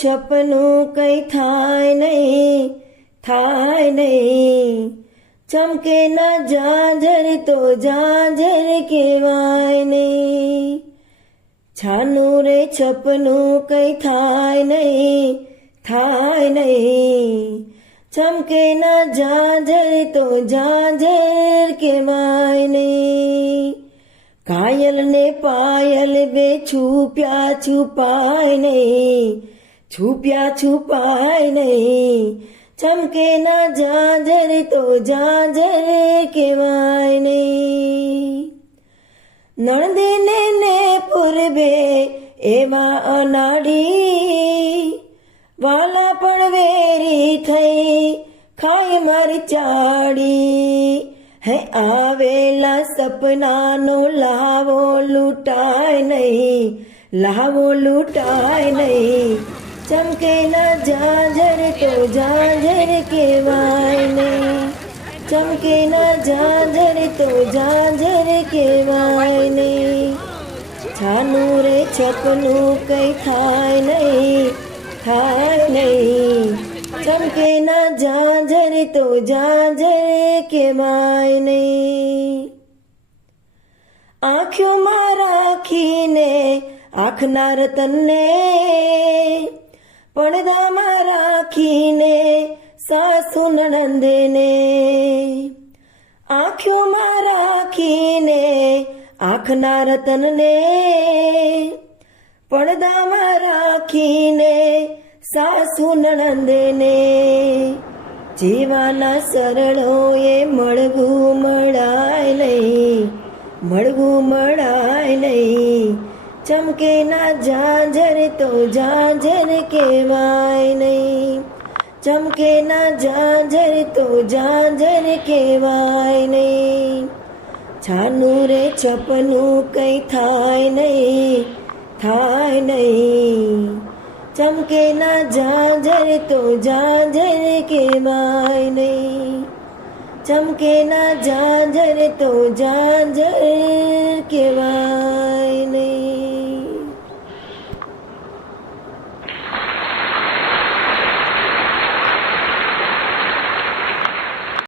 છપનું કઈ થાય નહીં, થાય નહીં. ચમકે ના જાજર તો જાજર કહેવાય નહીં. છાનું રે છપનું કઈ થાય નહીં, થાય નહીં. ચમકે ના જાજર તો જાજર કહેવાય નહીં. કાયલ ને પાયલ બે છુપ્યા છુપાય નહીં, છુપ્યા છુપાય નહીં. ચમકે ના જાજર તો જાજર કહેવાય નહીં. નણંદીને ને પૂર્વે એવા અનાડી, વાલા પણ વેરી થઈ ખાય મારી ચાડી. હે આવેલા સપનાનો લાવો લૂંટાય નહીં, લાવો લૂંટાય નહીં. ચમકે ના જાજર તો જાજર કહેવાય નહીં, ચમકે ના જાજર તો જાજર કહેવાય નહીં. છાનું રે છપનું કઈ થાય નહીં, થાય નહીં. ચમકે ના જાજર તો જાજર કહેવાય નહીં. આંખોમાં રાખીને આંખના રતનને, પડદામાં રાખીને સાસુ નણંદને. આંખોમાં રાખીને આંખના રતનને, પડદામાં રાખીને સાસુ નણંદને. જીવાના સરળોએ મળવું મળાય નહીં, મળવું મળાય નહીં. ચમકે ના જાજર તો જાજર કહેવાય નહીં, ચમકે ના જાજર તો જાજર કહેવાય નહીં. છાનું રે છપનું કઈ થાય નહીં, થાય નહીં. ચમકે ના જાજર તો જાજર કહેવાય નહીં, ચમકે ના જાજર તો જાજર કહેવાય નહીં.